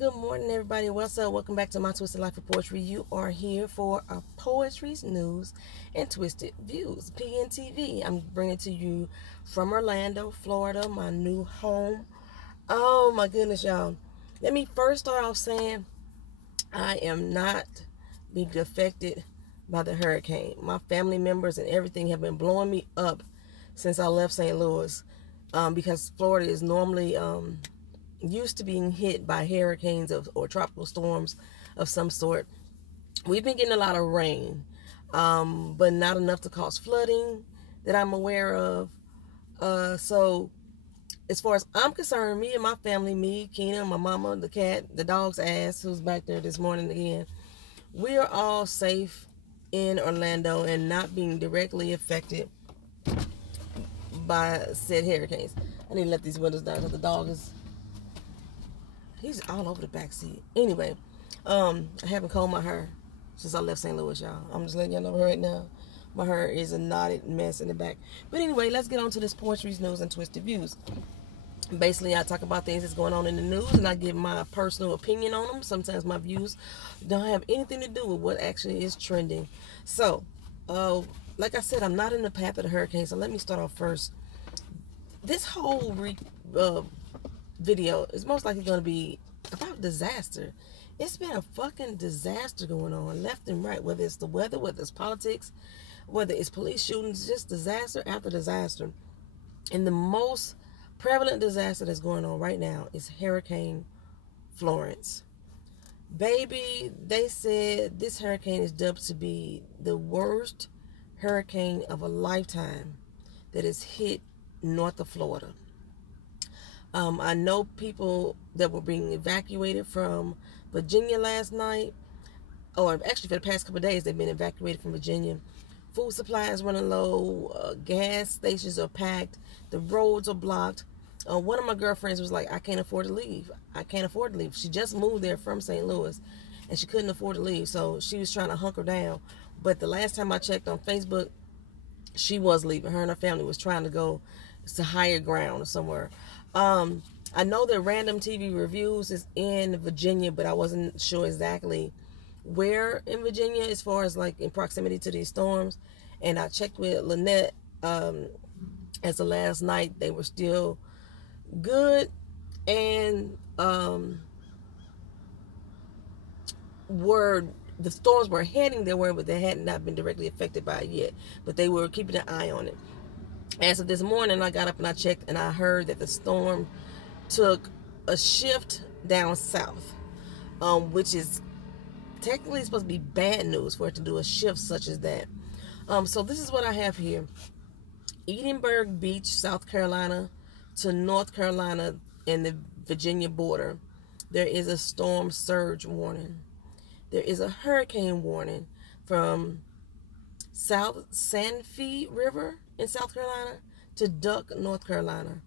Good morning, everybody. What's up? Welcome back to my Twisted Life of Poetry. You are here for our poetry's news and twisted views. PNTV. I'm bringing it to you from Orlando, Florida, my new home. Oh my goodness, y'all. Let me first start off saying I am not being affected by the hurricane. My family members and everything have been blowing me up since I left St. Louis, because Florida is normally used to being hit by hurricanes or tropical storms of some sort. We've been getting a lot of rain, but not enough to cause flooding that I'm aware of. So as far as I'm concerned, me and my family, me, Keena, my mama, the cat, the dog's ass, who's back there this morning again, we are all safe in Orlando and not being directly affected by said hurricanes. I need to let these windows down because the dog is... he's all over the back seat. Anyway, I haven't combed my hair since I left St. Louis, y'all. I'm just letting y'all know right now. My hair is a knotted mess in the back. But anyway, let's get on to this poetry's news and twisted views. Basically, I talk about things that's going on in the news, and I give my personal opinion on them. Sometimes my views don't have anything to do with what actually is trending. So, like I said, I'm not in the path of the hurricane, so let me start off first. This whole video is most likely going to be about disaster. It's been a fucking disaster going on left and right, whether it's the weather, whether it's politics, whether it's police shootings, just disaster after disaster. And the most prevalent disaster that's going on right now is Hurricane Florence. Baby, they said this hurricane is dubbed to be the worst hurricane of a lifetime that has hit north of Florida. I know people that were being evacuated from Virginia last night, or actually for the past couple of days, they've been evacuated from Virginia. Food supplies running low, gas stations are packed, the roads are blocked. One of my girlfriends was like, I can't afford to leave. I can't afford to leave. She just moved there from St. Louis, and she couldn't afford to leave, so she was trying to hunker down. But the last time I checked on Facebook, she was leaving. Her and her family was trying to go to higher ground or somewhere. I know that Random TV Reviews is in Virginia, but I wasn't sure exactly where in Virginia as far as like in proximity to these storms. And I checked with Lynette as of last night. They were still good, and the storms were heading their way, but they had not been directly affected by it yet. But they were keeping an eye on it. As of this morning, I got up and I checked, and I heard that the storm took a shift down south, which is technically supposed to be bad news for it to do a shift such as that. So this is what I have here. Edinburgh Beach, South Carolina to North Carolina and the Virginia border, there is a storm surge warning. There is a hurricane warning from South Sanfee River in South Carolina to Duck, North Carolina.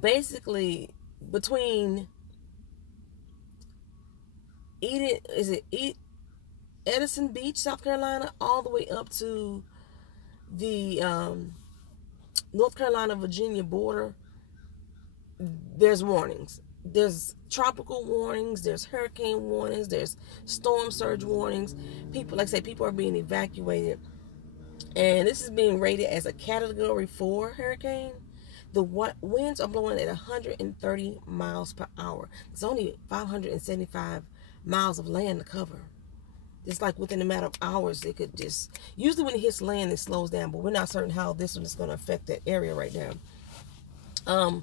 Basically, between Edison Beach, South Carolina, all the way up to the North Carolina, Virginia border, there's warnings. There's tropical warnings, there's hurricane warnings, there's storm surge warnings. People, like I say, people are being evacuated. And this is being rated as a Category 4 hurricane. The winds are blowing at 130 miles per hour. There's only 575 miles of land to cover. It's like within a matter of hours, it could just... Usually when it hits land, it slows down, but we're not certain how this one is going to affect that area right now.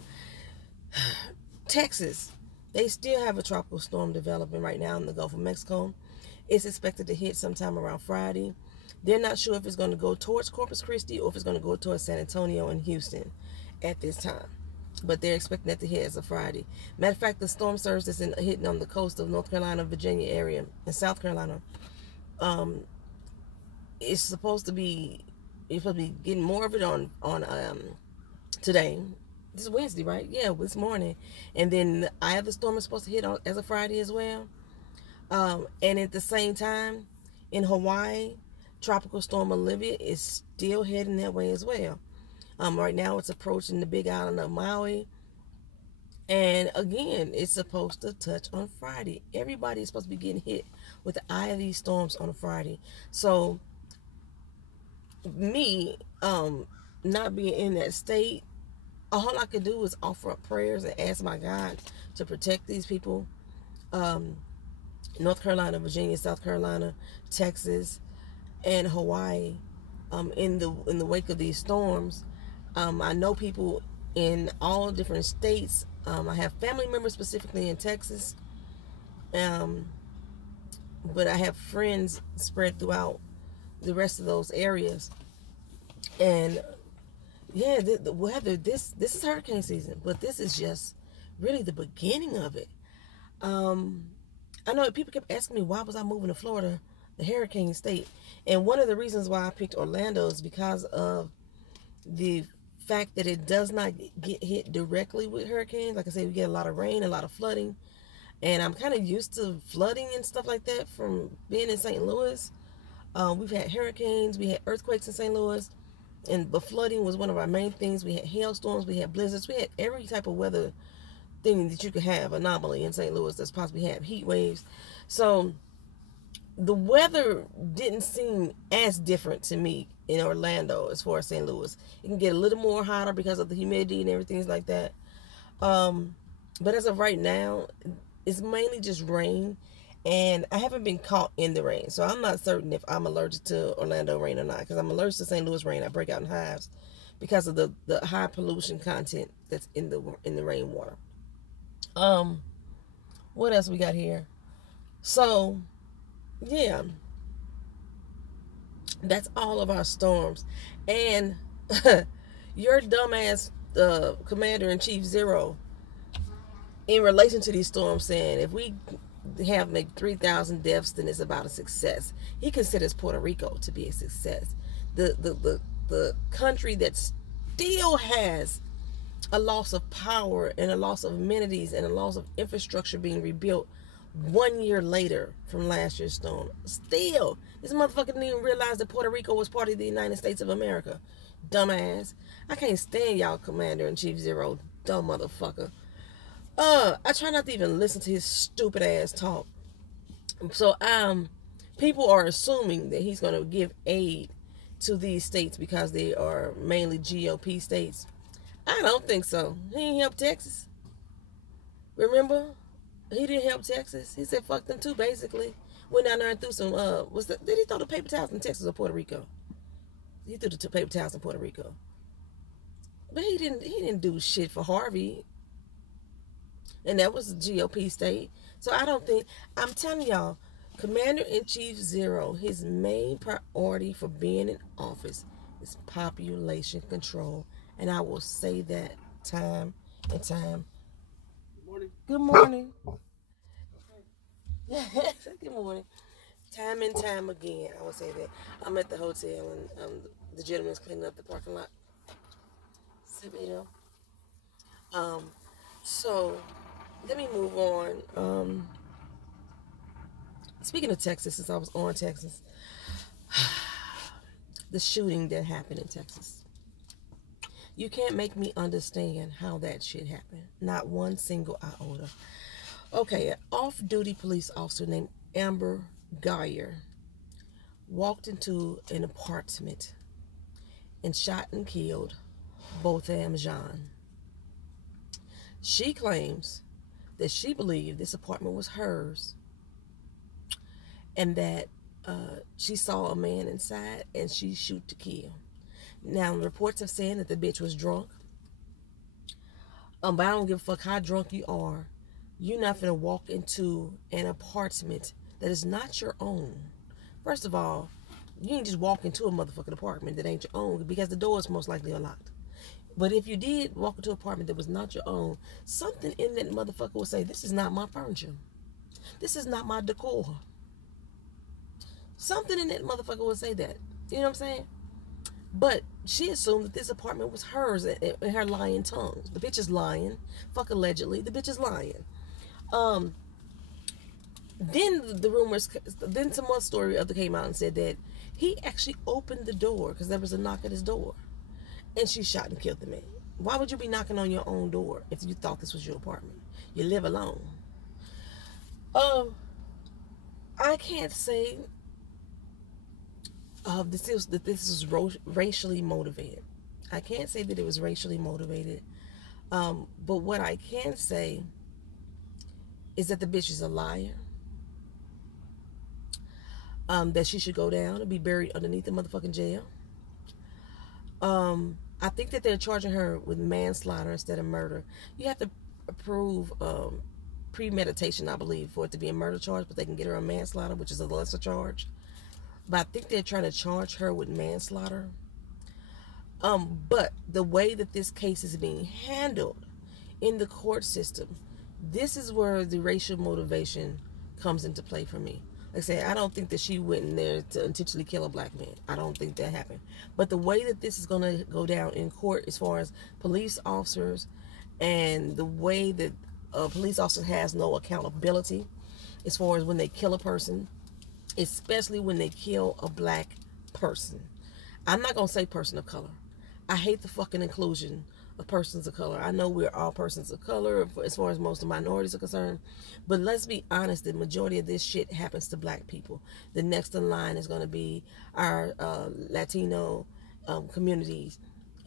Texas, they still have a tropical storm developing right now in the Gulf of Mexico. It's expected to hit sometime around Friday. They're not sure if it's going to go towards Corpus Christi or if it's going to go towards San Antonio and Houston at this time. But they're expecting that to hit as of Friday. Matter of fact, the storm surge that's hitting on the coast of North Carolina, Virginia area, and South Carolina, it's supposed to be, you're supposed to be getting more of it on today. This is Wednesday, right? Yeah, this morning. And then the eye of the storm is supposed to hit on as of Friday as well. And at the same time, in Hawaii, Tropical Storm Olivia is still heading that way as well. Right now, it's approaching the Big Island of Maui. And again, it's supposed to touch on Friday. Everybody is supposed to be getting hit with the eye of these storms on a Friday. So me, not being in that state, all I could do is offer up prayers and ask my God to protect these people. North Carolina, Virginia, South Carolina, Texas, and Hawaii. In the wake of these storms, I know people in all different states. I have family members specifically in Texas, but I have friends spread throughout the rest of those areas. And yeah, the weather, this is hurricane season, but this is just really the beginning of it. I know people kept asking me, why was I moving to Florida, the hurricane state? And one of the reasons why I picked Orlando is because of the fact that it does not get hit directly with hurricanes. Like I said, we get a lot of rain, a lot of flooding. And I'm kind of used to flooding and stuff like that from being in St. Louis. We've had hurricanes, we had earthquakes in St. Louis. And the flooding was one of our main things. We had hailstorms, we had blizzards, we had every type of weather thing that you could have, anomaly in St. Louis that's possibly have, heat waves. So the weather didn't seem as different to me in Orlando as far as St. Louis. It can get a little more hotter because of the humidity and everything like that. But as of right now, it's mainly just rain. And I haven't been caught in the rain. So I'm not certain if I'm allergic to Orlando rain or not. Because I'm allergic to St. Louis rain. I break out in hives because of the high pollution content that's in the rainwater. What else we got here? So, yeah. That's all of our storms. And your dumbass Commander-in-Chief Zero, in relation to these storms, saying if we have like 3,000 deaths, then it's about a success. He considers Puerto Rico to be a success. The country that still has a loss of power and a loss of amenities and a loss of infrastructure being rebuilt 1 year later from last year's storm. Still, this motherfucker didn't even realize that Puerto Rico was part of the United States of America. Dumbass. I can't stand y'all Commander-in-Chief Zero. Dumb motherfucker. I try not to even listen to his stupid ass talk. So, people are assuming that he's going to give aid to these states because they are mainly GOP states. I don't think so. He ain't help Texas. Remember? He didn't help Texas. He said fuck them too, basically. Went down there and threw some, did he throw the paper towels in Texas or Puerto Rico? He threw the paper towels in Puerto Rico. But he didn't do shit for Harvey. And that was a GOP state. So I don't think, I'm telling y'all, Commander-in-Chief Zero, his main priority for being in office is population control. And I will say that time and time. Good morning. Good morning. Time and time again, I will say that. I'm at the hotel and the gentleman's cleaning up the parking lot. So let me move on. Speaking of Texas, since I was on Texas, the shooting that happened in Texas. You can't make me understand how that shit happened. Not one single iota. Okay, an off-duty police officer named Amber Geyer walked into an apartment and shot and killed Botham Jean. She claims that she believed this apartment was hers and that she saw a man inside and she shoot to kill. Now, reports have said that the bitch was drunk. But I don't give a fuck how drunk you are. You're not gonna walk into an apartment that is not your own. First of all, you ain't just walk into a motherfucking apartment that ain't your own because the doors most likely are locked. But if you did walk into an apartment that was not your own, something in that motherfucker would say, this is not my furniture. This is not my decor. Something in that motherfucker would say that. You know what I'm saying? But she assumed that this apartment was hers in her lying tongue. The bitch is lying. Fuck allegedly. The bitch is lying. Then the rumors, then some more story other came out and said that he actually opened the door because there was a knock at his door. And she shot and killed the man. Why would you be knocking on your own door if you thought this was your apartment? You live alone. I can't say this is racially motivated. I can't say that it was racially motivated. But what I can say is that the bitch is a liar. That she should go down and be buried underneath the motherfucking jail. I think that they're charging her with manslaughter instead of murder. You have to prove premeditation, I believe, for it to be a murder charge, but they can get her a manslaughter, which is a lesser charge. But I think they're trying to charge her with manslaughter. But the way that this case is being handled in the court system, this is where the racial motivation comes into play for me. Like I said, I don't think that she went in there to intentionally kill a black man. I don't think that happened. But the way that this is going to go down in court, as far as police officers and the way that a police officer has no accountability as far as when they kill a person, especially when they kill a black person. I'm not going to say person of color. I hate the fucking inclusion of persons of color. I know we're all persons of color as far as most of minorities are concerned, but let's be honest, the majority of this shit happens to black people. The next in line is going to be our Latino communities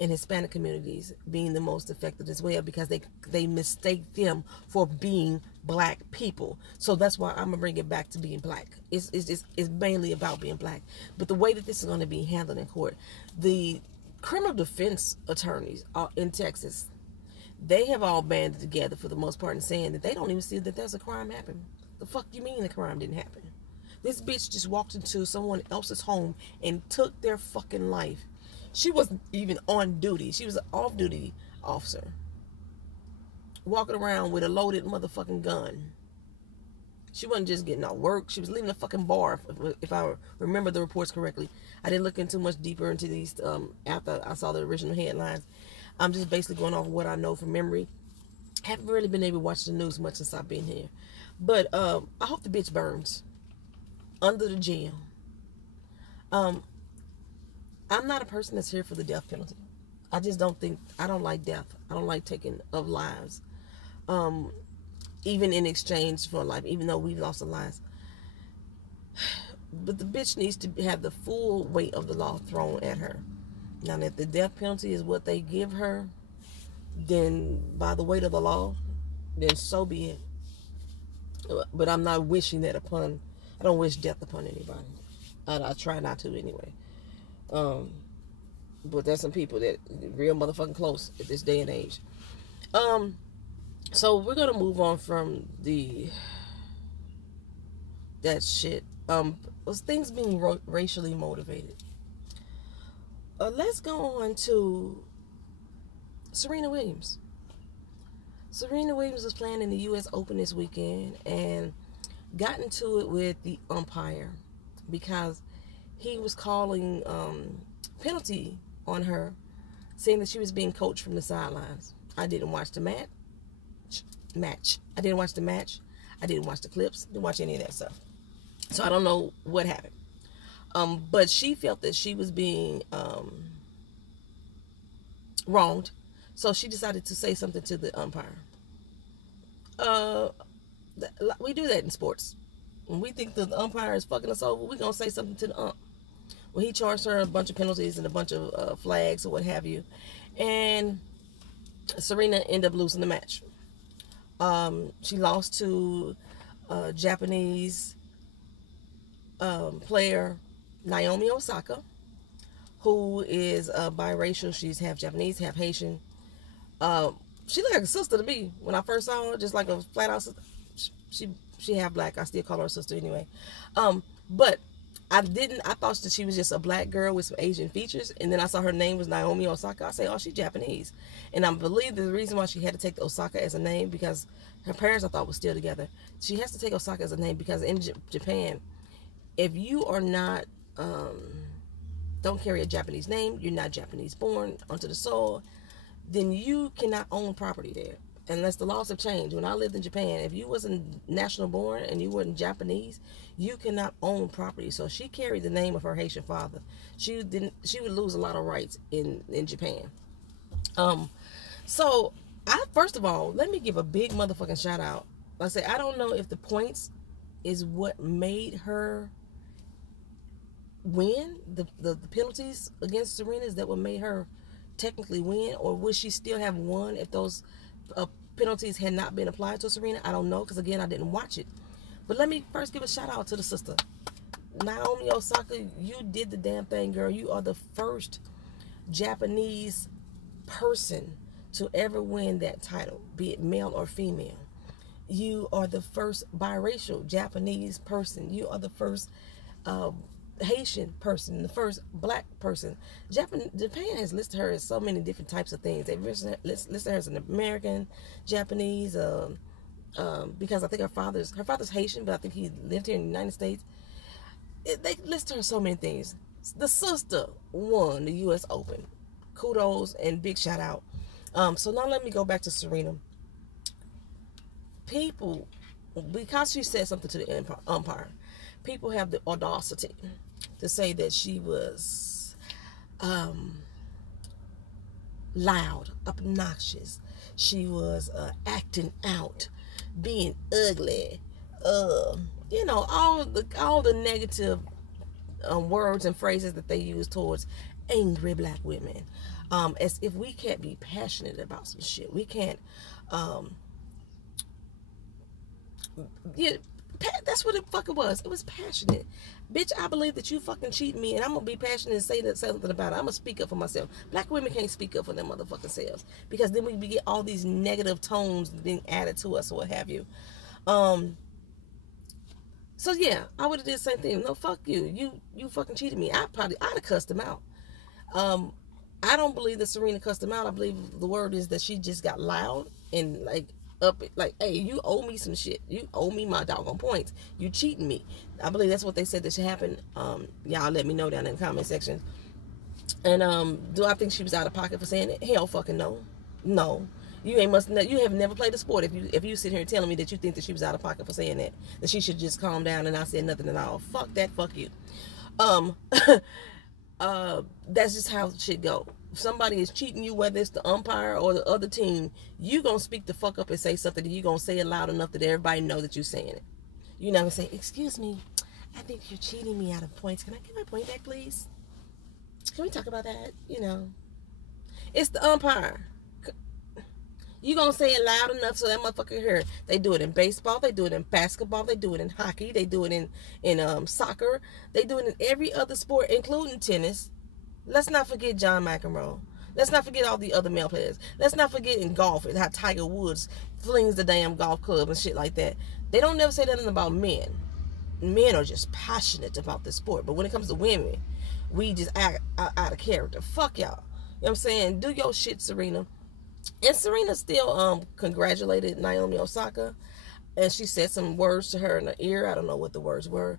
and Hispanic communities being the most affected as well, because they mistake them for being black people. So that's why I'm gonna bring it back to being black. It's mainly about being black. But the way that this is going to be handled in court, the criminal defense attorneys in Texas, they have all banded together for the most part in saying that they don't even see that there's a crime happening. The fuck you mean the crime didn't happen? This bitch just walked into someone else's home and took their fucking life. She wasn't even on duty. She was an off-duty officer walking around with a loaded motherfucking gun. She wasn't just getting off work. She was leaving the fucking bar, if I remember the reports correctly. I didn't look in too much deeper into these after I saw the original headlines. I'm just basically going off of what I know from memory. Haven't really been able to watch the news much since I've been here. But I hope the bitch burns under the jail. I'm not a person that's here for the death penalty. I don't like death. I don't like taking of lives. Even in exchange for life, even though we've lost our lives. But the bitch needs to have the full weight of the law thrown at her. Now, if the death penalty is what they give her, then by the weight of the law, then so be it. But I'm not wishing that upon, I don't wish death upon anybody. I try not to anyway. But there's some people that real motherfucking close at this day and age. So we're gonna move on from that shit. Things being racially motivated. Let's go on to Serena Williams. Serena Williams was playing in the U.S. Open this weekend and got into it with the umpire because he was calling penalty on her, saying that she was being coached from the sidelines. I didn't watch the match. I didn't watch the match. I didn't watch the clips. Didn't watch any of that stuff. So I don't know what happened. But she felt that she was being wronged. So she decided to say something to the umpire. We do that in sports. When we think that the umpire is fucking us over, we're going to say something to the ump. Well, he charged her a bunch of penalties and a bunch of flags or what have you. And Serena ended up losing the match. She lost to Japanese player Naomi Osaka, who is biracial. She's half Japanese, half Haitian. She looked like a sister to me when I first saw her, just like a flat out sister. She half black. I still call her a sister anyway. But I thought that she was just a black girl with some Asian features, and then I saw her name was Naomi Osaka. I say, oh, she's Japanese. And I believe the reason why she had to take the Osaka as a name, because her parents, I thought, were still together. She has to take Osaka as a name because in Japan, if you are not, don't carry a Japanese name, you're not Japanese born onto the soil, then you cannot own property there. Unless the laws have changed. When I lived in Japan, if you wasn't national born and you weren't Japanese, you cannot own property. So she carried the name of her Haitian father. She would lose a lot of rights in Japan. So, first of all, let me give a big motherfucking shout out. Like I say, I don't know if the points is what made her win, the penalties against Serena, is that what made her technically win, or would she still have won if those penalties had not been applied to Serena? I don't know, because again, I didn't watch it. But let me first give a shout out to the sister. Naomi Osaka, you did the damn thing, girl. You are the first Japanese person to ever win that title, be it male or female. You are the first biracial Japanese person. You are the first Haitian person, the first black person. Japan has listed her as so many different types of things. They listed her as an American, Japanese, because I think her father's Haitian, but I think he lived here in the United States. They listed her so many things. The sister won the U.S. Open. Kudos and big shout out. So now let me go back to Serena. People, because she said something to the umpire, people have the audacity to say that she was loud, obnoxious. She was acting out, being ugly. You know, all the negative words and phrases that they use towards angry black women. As if we can't be passionate about some shit. We can't. Yeah, that's what it fucking was. It was passionate. Bitch, I believe that you fucking cheat me, and I'm gonna be passionate and say something about it. I'm gonna speak up for myself. Black women can't speak up for their motherfucking selves, because then we get all these negative tones being added to us or what have you. So yeah, I would have did the same thing. No, fuck you. You fucking cheated me. I'd have cussed him out. I don't believe that Serena cussed him out. I believe the word is that she just got loud and hey, you owe me some shit. You owe me my doggone points. You cheating me. I believe that's what they said that should happen. Y'all let me know down in the comment section. And do I think she was out of pocket for saying it? Hell fucking no. No. You have never played a sport if you sit here telling me that you think that she was out of pocket for saying that she should just calm down and not say nothing at all. Fuck that, fuck you. That's just how shit go. If somebody is cheating you, whether it's the umpire or the other team, you gonna speak the fuck up and say something, and you gonna say it loud enough that everybody know that you're saying it. You never say, excuse me, I think you're cheating me out of points. Can I get my point back, please? Can we talk about that? You know, it's the umpire. You gonna say it loud enough so that motherfucker hear. They do it in baseball, they do it in basketball, they do it in hockey, they do it in soccer, they do it in every other sport, including tennis. Let's not forget John McEnroe. Let's not forget all the other male players. Let's not forget in golf how Tiger Woods flings the damn golf club and shit like that. They don't never say nothing about men. Men are just passionate about this sport, but when it comes to women, we just act out of character. Fuck y'all. You know what I'm saying? Do your shit, Serena. And Serena still congratulated Naomi Osaka, and she said some words to her in her ear. I don't know what the words were.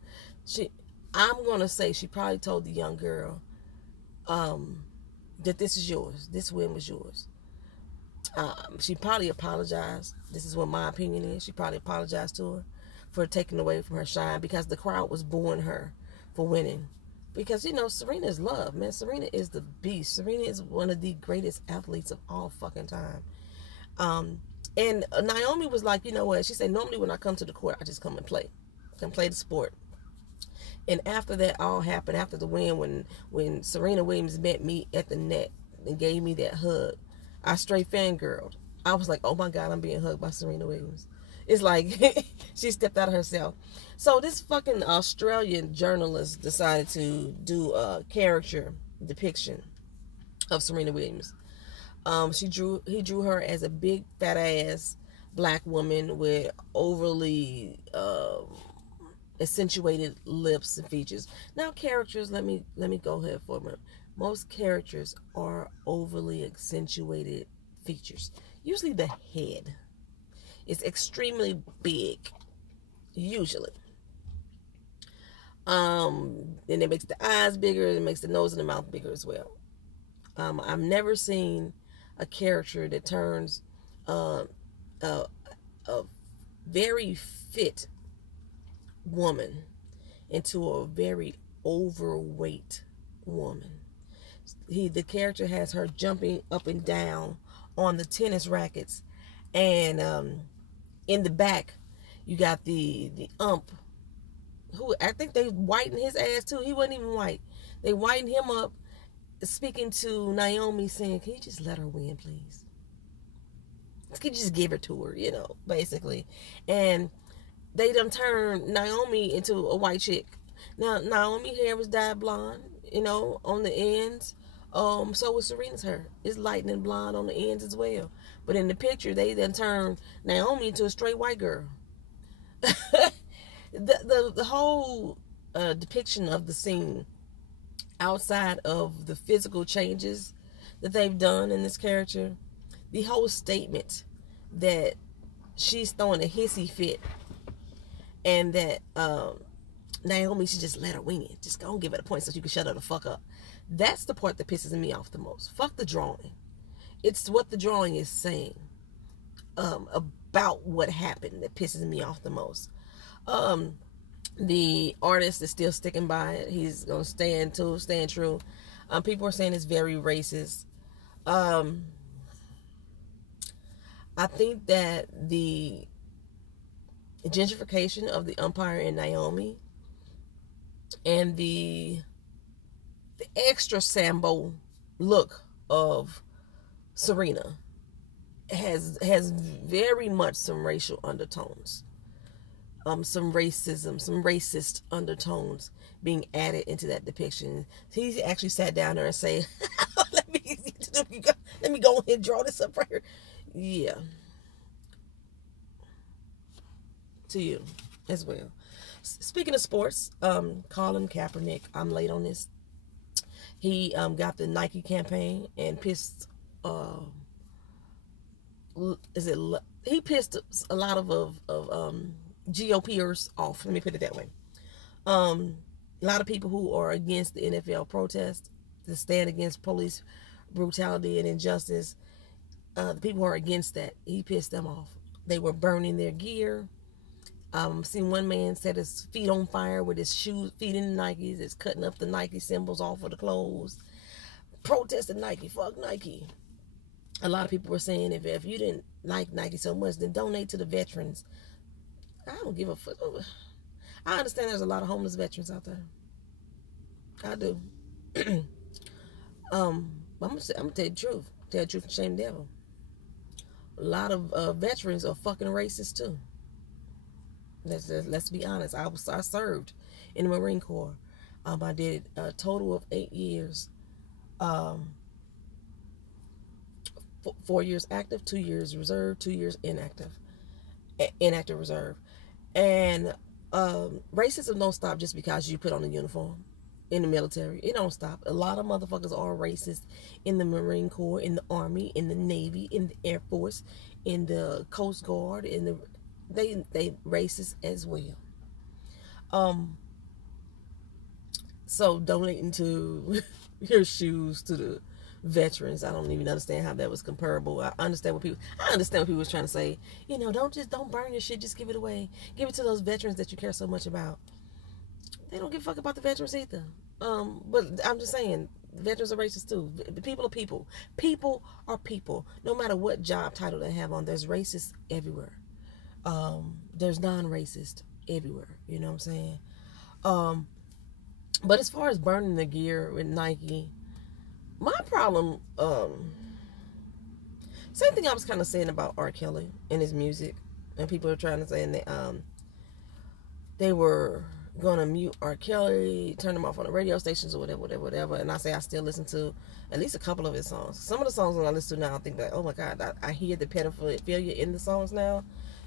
I'm gonna say she probably told the young girl that this is yours. This win was yours. She probably apologized. This is what my opinion is. She probably apologized to her for taking away from her shine, because the crowd was booing her for winning. Because, you know, Serena is love, man. Serena is the beast. Serena is one of the greatest athletes of all fucking time. And Naomi was like, you know what? She said, normally when I come to the court, I just come and play. I can play the sport. And after that all happened, after the win, when Serena Williams met me at the net and gave me that hug, I straight fangirled. I was like, oh my God, I'm being hugged by Serena Williams. It's like she stepped out of herself. So this fucking Australian journalist decided to do a character depiction of Serena Williams. He drew her as a big fat ass black woman with overly accentuated lips and features. Now characters, let me go ahead for a minute. Most characters are overly accentuated features. Usually the head is extremely big, usually. And it makes the eyes bigger, it makes the nose and the mouth bigger as well. I've never seen a character that turns a very fit woman into a very overweight woman. The character has her jumping up and down on the tennis rackets, and in the back you got the ump, who I think they whitened his ass too. He wasn't even white. They whitened him up, speaking to Naomi, saying, "Can you just let her win, please? Can you just give her to her?" Basically. And they done turned Naomi into a white chick. Now Naomi hair was dyed blonde, on the ends. So was Serena's hair. It's lightning blonde on the ends as well. But in the picture, they then turned Naomi into a straight white girl. the whole depiction of the scene, outside of the physical changes that they've done in this character, the whole statement that she's throwing a hissy fit, and that Naomi should just let her win. Just go and give it a point so you can shut her the fuck up. That's the part that pisses me off the most. Fuck the drawing. It's what the drawing is saying about what happened that pisses me off the most. The artist is still sticking by it. He's gonna stand true. People are saying it's very racist. I think that the gentrification of the Empire in Naomi and the extra Sambo look of Serena has very much some racial undertones, some racism, some racist undertones being added into that depiction. He actually sat down there and say, let me go ahead and draw this up right here. Yeah. To you as well. Speaking of sports, Colin Kaepernick, I'm late on this. He got the Nike campaign and pissed he pissed a lot of GOPers off. Let me put it that way. A lot of people who are against the NFL protest, to stand against police brutality and injustice, the people who are against that, he pissed them off. They were burning their gear. Seen one man set his feet on fire with his feet in the Nikes. It's cutting up the Nike symbols off of the clothes. Protesting Nike, fuck Nike. A lot of people were saying, if you didn't like Nike so much, then donate to the veterans. I don't give a fuck. I understand there's a lot of homeless veterans out there. I do. I'm gonna tell you the truth. Tell the truth and shame the devil. A lot of veterans are fucking racist too. Let's be honest. I served in the Marine Corps. I did a total of 8 years. 4 years active, 2 years reserve, 2 years inactive reserve. And racism don't stop just because you put on a uniform in the military. It don't stop. A lot of motherfuckers are racist in the Marine Corps, in the Army, in the Navy, in the Air Force, in the Coast Guard, they racist as well. So donating to your shoes to the veterans, I don't even understand how that was comparable. I understand what people was trying to say. Don't burn your shit, just give it away. Give it to those veterans that you care so much about. They don't give a fuck about the veterans either. But I'm just saying, veterans are racist too. People are people. People are people. No matter what job title they have on, there's racists everywhere. There's non-racist everywhere. You know what I'm saying? But as far as burning the gear with Nike, my problem, same thing I was kind of saying about R. Kelly and his music, and people are trying to say, and they were gonna mute R. Kelly, turn him off on the radio stations or whatever. And I say I still listen to at least a couple of his songs. Some of the songs when I listen to now, I think like, oh my God, I hear the pedophilia in the songs now.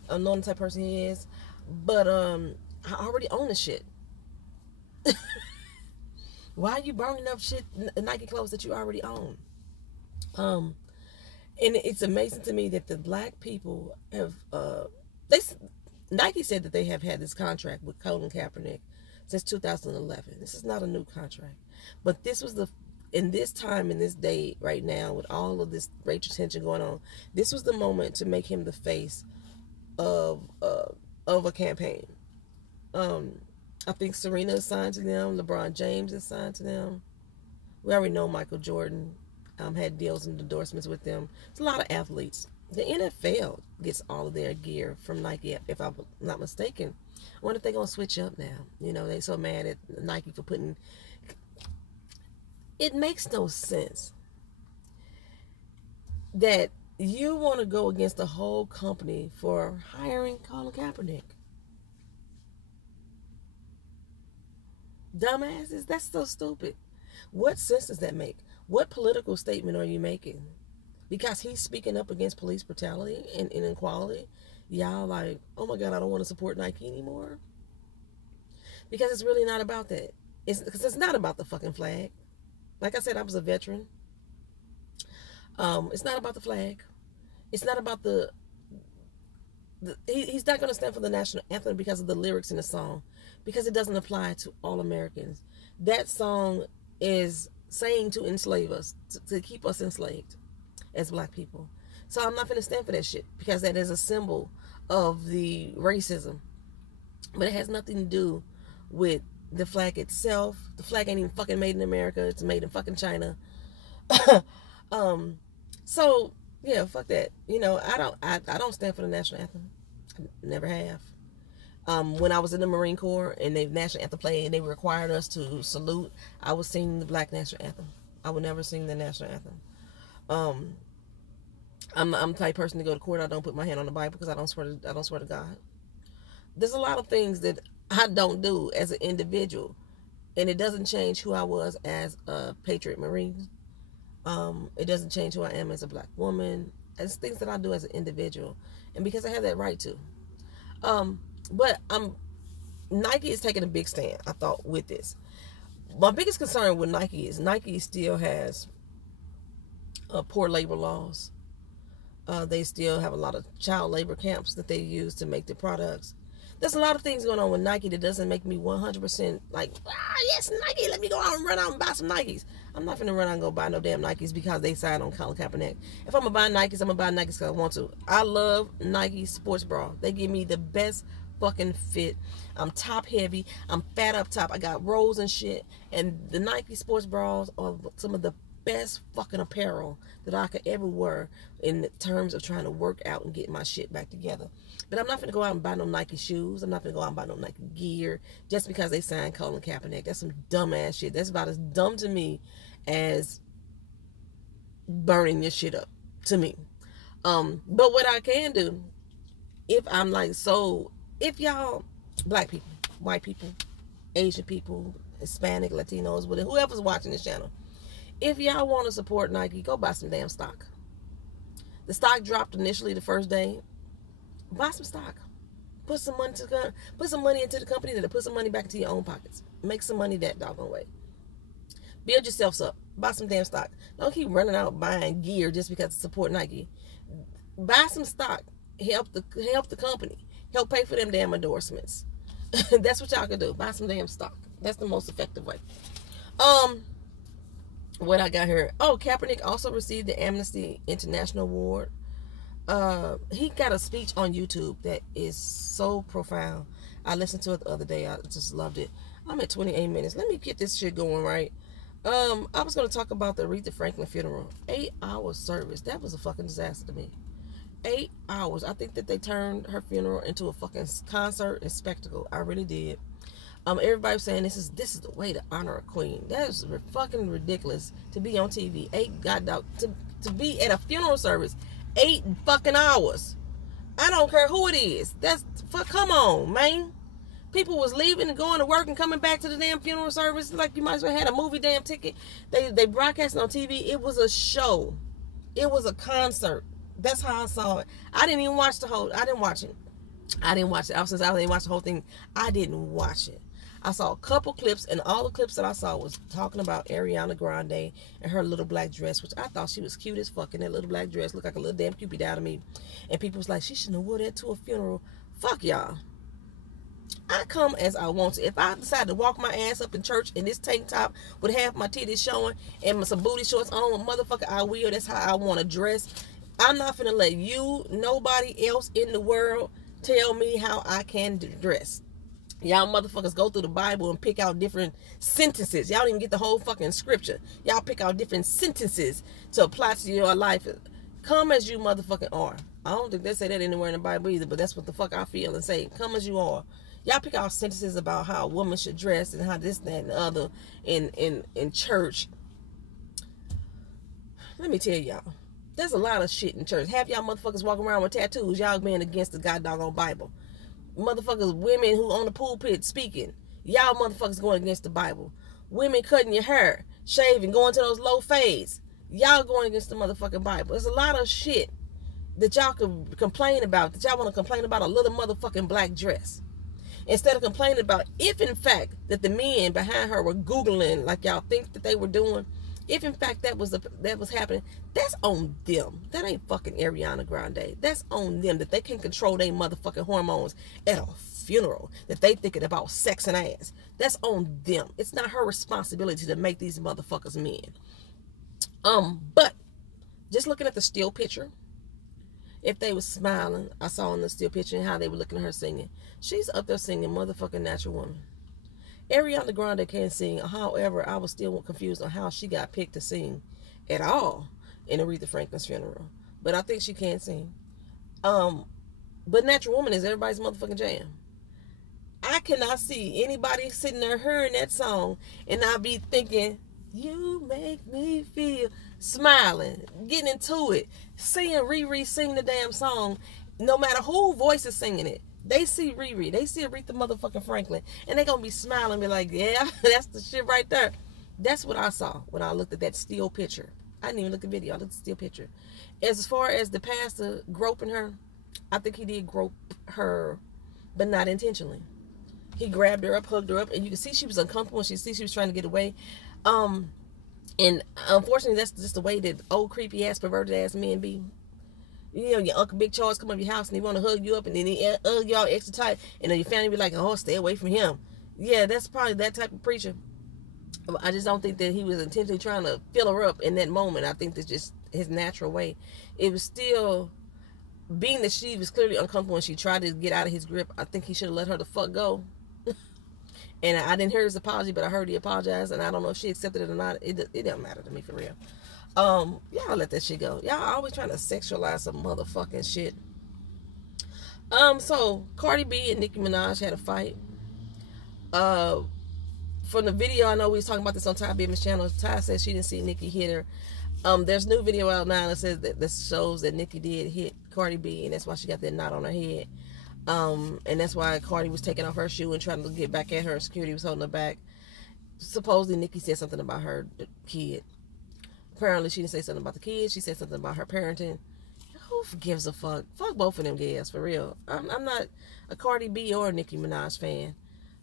I know the type of person he is, but I already own the shit. Why are you burning up shit, Nike clothes that you already own? And it's amazing to me that the black people have, Nike said that they have had this contract with Colin Kaepernick since 2011. This is not a new contract, but this was in this time, in this day right now, with all of this racial tension going on, this was the moment to make him the face of a campaign. I think Serena is signed to them. LeBron James is signed to them. We already know Michael Jordan. had deals and endorsements with them. It's a lot of athletes. The NFL gets all of their gear from Nike, if I'm not mistaken. I wonder if they're going to switch up now. You know, they so mad at Nike for putting... It makes no sense that you want to go against the whole company for hiring Colin Kaepernick. Dumbasses, that's so stupid. What sense does that make? What political statement are you making? Because he's speaking up against police brutality and inequality, y'all like, oh my God, I don't want to support Nike anymore? Because it's really not about that. Because it's not about the fucking flag. Like I said, I was a veteran. It's not about the flag. It's not about he's not going to stand for the national anthem because of the lyrics in the song, because it doesn't apply to all Americans. That song is saying to enslave us, to keep us enslaved as black people. So I'm not going to stand for that shit, because that is a symbol of the racism. But it has nothing to do with the flag itself. The flag ain't even fucking made in America. It's made in fucking China. So yeah, fuck that. You know, I don't stand for the national anthem. I never have. When I was in the Marine Corps and the national anthem played and they required us to salute, I was singing the black national anthem. I would never sing the national anthem. I'm the type of person to go to court. I don't put my hand on the Bible because I don't swear to God. There's a lot of things that I don't do as an individual, and it doesn't change who I was as a Patriot Marine. It doesn't change who I am as a black woman. It's things that I do as an individual, and because I have that right to. But Nike is taking a big stand, I thought, with this. My biggest concern with Nike is Nike still has poor labor laws. They still have a lot of child labor camps that they use to make their products. There's a lot of things going on with Nike that doesn't make me 100% like, yes, Nike, let me go out and run out and buy some Nikes. I'm not going to run out and go buy no damn Nikes because they signed on Colin Kaepernick. If I'm going to buy Nikes, I'm going to buy Nikes because I want to. I love Nike sports bra. They give me the best fucking fit. I'm top heavy. I'm fat up top. I got rolls and shit. And the Nike sports bras are some of the best fucking apparel that I could ever wear in terms of trying to work out and get my shit back together. But I'm not going to go out and buy no Nike shoes. I'm not going to go out and buy no Nike gear just because they signed Colin Kaepernick. That's some dumb ass shit. That's about as dumb to me as burning your shit up to me. But what I can do, if I'm like, so if y'all black people, white people, Asian people, Hispanic, Latinos, whatever, whoever's watching this channel, if y'all want to support Nike, go buy some damn stock. The stock dropped initially the first day. Buy some stock. Put some money into the company, to put some money back into your own pockets. Make some money that doggone way. Build yourselves up. Buy some damn stock. Don't keep running out buying gear just because to support Nike. Buy some stock. Help the company. Help pay for them damn endorsements. That's what y'all can do. Buy some damn stock. That's the most effective way. What I got here. Oh, Kaepernick also received the Amnesty International Award. He got a speech on YouTube that is so profound. I listened to it the other day. I just loved it. I'm at 28 minutes. Let me get this shit going right. I was going to talk about the Aretha Franklin funeral. 8-hour service. That was a fucking disaster to me. 8 hours. I think that they turned her funeral into a fucking concert and spectacle. I really did. Everybody's saying this is the way to honor a queen. That is fucking ridiculous to be on TV. To be at a funeral service 8 fucking hours. I don't care who it is. Come on, man. People was leaving and going to work and coming back to the damn funeral service like you might as well had a movie damn ticket. They broadcasted on TV. It was a show. It was a concert. That's how I saw it. I didn't even watch the whole. I didn't watch it. Since I didn't watch the whole thing. I didn't watch it. I saw a couple clips, and all the clips that I saw was talking about Ariana Grande and her little black dress, which I thought she was cute as fuck in that little black dress. Looked like a little damn Cupid out of me. And people was like, she shouldn't have wore that to a funeral. Fuck y'all. I come as I want to. If I decide to walk my ass up in church in this tank top with half my titties showing and some booty shorts on, motherfucker, I will. That's how I want to dress. I'm not finna let nobody else in the world tell me how I can dress. Y'all motherfuckers go through the Bible and pick out different sentences. Y'all don't even get the whole fucking scripture. Y'all pick out different sentences to apply to your life. Come as you motherfucking are. I don't think they say that anywhere in the Bible either, but that's what the fuck I feel and say. Come as you are. Y'all pick out sentences about how a woman should dress and how this, that, and the other in church. Let me tell y'all. There's a lot of shit in church. Have y'all motherfuckers walking around with tattoos. Y'all being against the goddamn Bible. Motherfuckers, women who on the pulpit speaking, y'all motherfuckers going against the Bible. Women cutting your hair, shaving, going to those low fades, y'all going against the motherfucking Bible. There's a lot of shit that y'all could complain about, that y'all want to complain about a little motherfucking black dress. Instead of complaining about if in fact that the men behind her were Googling like y'all think that they were doing, if in fact that was happening, that's on them. That ain't fucking Ariana Grande. That's on them, that they can control their motherfucking hormones at a funeral, that they thinking about sex and ass. That's on them. It's not her responsibility to make these motherfuckers men. But just looking at the still picture, if they was smiling, I saw in the still picture and how they were looking at her singing. She's up there singing motherfucking Natural Woman. Ariana Grande can sing. However, I was still confused on how she got picked to sing at all in Aretha Franklin's funeral. But I think she can sing. But Natural Woman is everybody's motherfucking jam. I cannot see anybody sitting there hearing that song and I be thinking, you make me feel, smiling, getting into it, seeing Riri sing the damn song, no matter who voice is singing it. They see Riri, they see Aretha motherfucking Franklin, and they gonna be smiling and be like, yeah, that's the shit right there. That's what I saw when I looked at that still picture. I didn't even look at the video, I looked at the still picture. As far as the pastor groping her, I think he did grope her, but not intentionally. He grabbed her up, hugged her up, and you can see she was uncomfortable, and she was trying to get away. And unfortunately, that's just the way that old creepy ass, perverted ass men be. You know, your Uncle Big Charles come up your house and he want to hug you up, and then he hug y'all extra tight, and then your family be like, oh, stay away from him. Yeah, that's probably that type of preacher. I just don't think that he was intentionally trying to fill her up in that moment. I think that's just his natural way. It was still, being that she was clearly uncomfortable and she tried to get out of his grip, I think he should have let her the fuck go. And I didn't hear his apology, but I heard he apologized, and I don't know if she accepted it or not. It doesn't matter to me, for real. Y'all let that shit go. Y'all always trying to sexualize some motherfucking shit. So Cardi B and Nicki Minaj had a fight. From the video, I know we was talking about this on Ty Bibbins' channel. Ty says she didn't see Nicki hit her. There's a new video out now that says that this shows that Nicki did hit Cardi B, and that's why she got that knot on her head. And that's why Cardi was taking off her shoe and trying to get back at her. Security was holding her back. Supposedly Nicki said something about her kid. Apparently she didn't say something about the kids. She said something about her parenting. Who gives a fuck? Fuck both of them guys, for real. I'm not a Cardi B or a Nicki Minaj fan.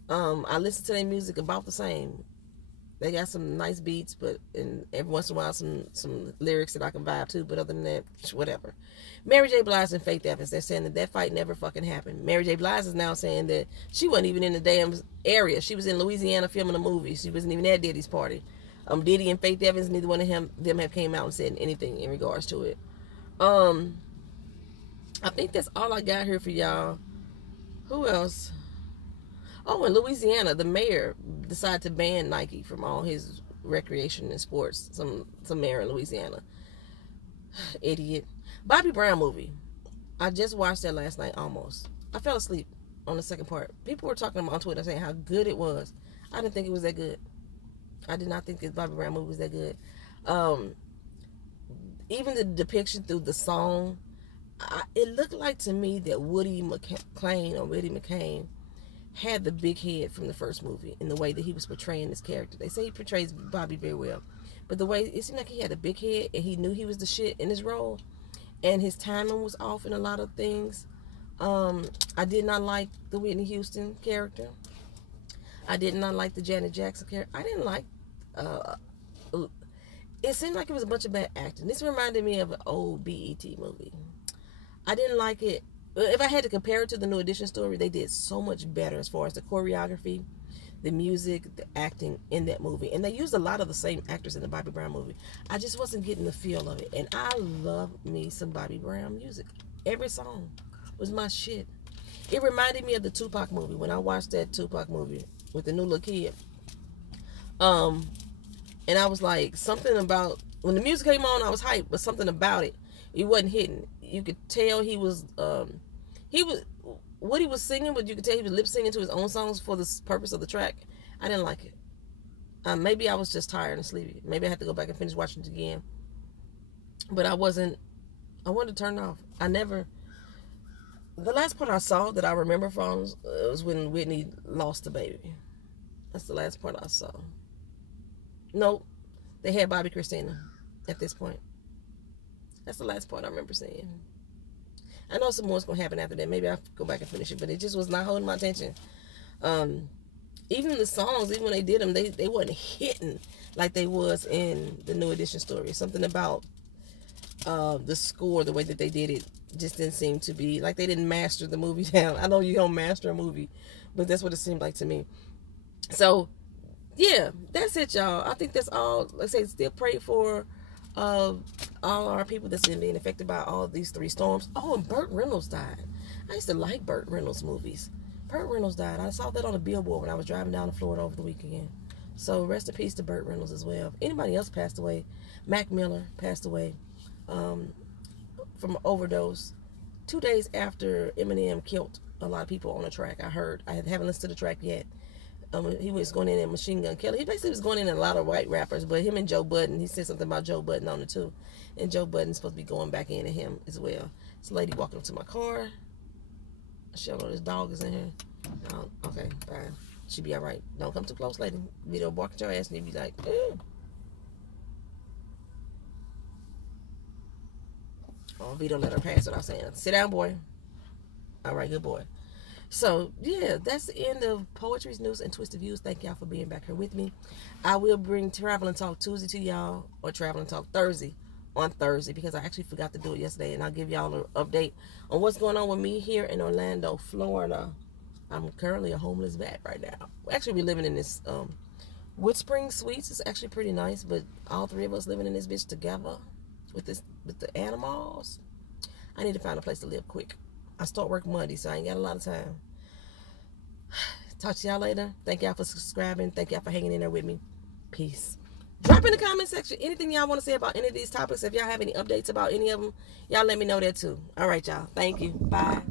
I listen to their music about the same. They got some nice beats, but every once in a while some lyrics that I can vibe to. But other than that, whatever. Mary J. Blige and Faith Evans, they're saying that fight never fucking happened. Mary J. Blige is now saying that she wasn't even in the damn area. She was in Louisiana filming a movie. She wasn't even at Diddy's party. Diddy and Faith Evans, neither one of them have came out and said anything in regards to it. I think that's all I got here for y'all. Who else? Oh, in Louisiana, the mayor decided to ban Nike from all his recreation and sports. Some mayor in Louisiana. Idiot. Bobby Brown movie. I just watched that last night almost. I fell asleep on the second part. People were talking on Twitter saying how good it was. I didn't think it was that good. I did not think the Bobby Brown movie was that good. Even the depiction through the song, it looked like to me that Woody McCain had the big head from the first movie in the way that he was portraying this character. They say he portrays Bobby very well, but the way it seemed like he had a big head and he knew he was the shit in his role, and his timing was off in a lot of things. I did not like the Whitney Houston character. I did not like the Janet Jackson character. I didn't like. It seemed like it was a bunch of bad acting. This reminded me of an old BET movie. I didn't like it. If I had to compare it to the New Edition story, they did so much better as far as the choreography, the music, the acting in that movie. And they used a lot of the same actors in the Bobby Brown movie. I just wasn't getting the feel of it. And I love me some Bobby Brown music. Every song was my shit. It reminded me of the Tupac movie when I watched that Tupac movie with the new little kid. And I was like, something about, when the music came on, I was hyped, but something about it, it wasn't hitting. You could tell he was, what he was singing, but you could tell he was lip singing to his own songs for the purpose of the track. I didn't like it. Maybe I was just tired and sleepy. Maybe I had to go back and finish watching it again. But I wanted to turn off. The last part I saw that I remember from was when Whitney lost the baby. That's the last part I saw. Nope. They had Bobby Christina at this point. That's the last part I remember seeing. I know some more's going to happen after that. Maybe I'll go back and finish it, but it just was not holding my attention. Even the songs, even when they did them, they wasn't hitting like they was in the New Edition story. Something about the score, the way that they did it, just didn't seem to be, like they didn't master the movie down. I know you don't master a movie, but that's what it seemed like to me. So, yeah, that's it, y'all. I think that's all. Like I say, still pray for all our people that's been being affected by all these 3 storms. Oh, and Burt Reynolds died. I used to like Burt Reynolds movies. Burt Reynolds died. I saw that on a billboard when I was driving down to Florida over the weekend. So rest in peace to Burt Reynolds as well. If anybody else passed away, Mac Miller passed away from overdose 2 days after Eminem killed a lot of people on the track. I heard. I haven't listened to the track yet. He was going in and Machine Gun Kelly. He basically was going in a lot of white rappers, but him and Joe Budden, he said something about Joe Budden on it too. And Joe Budden's supposed to be going back in at him as well. This lady walking up to my car. She know this dog is in here. Oh, okay, fine. She be all right. Don't come too close, lady. Vito bark at your ass and you be like, ew. Oh, Vito let her pass without saying, sit down, boy. All right, good boy. So, yeah, that's the end of Poetry's News and Twisted Views. Thank y'all for being back here with me. I will bring Travel and Talk Tuesday to y'all, or Travel and Talk Thursday on Thursday, because I actually forgot to do it yesterday, and I'll give y'all an update on what's going on with me here in Orlando, Florida. I'm currently a homeless vet right now. Actually, we're living in this Wood Spring Suites. It's actually pretty nice, but all 3 of us living in this bitch together with the animals. I need to find a place to live quick. I start work Monday, so I ain't got a lot of time. Talk to y'all later. Thank y'all for subscribing. Thank y'all for hanging in there with me. Peace. Drop in the comment section anything y'all want to say about any of these topics. If y'all have any updates about any of them, y'all let me know that too. All right, y'all. Thank you. Bye.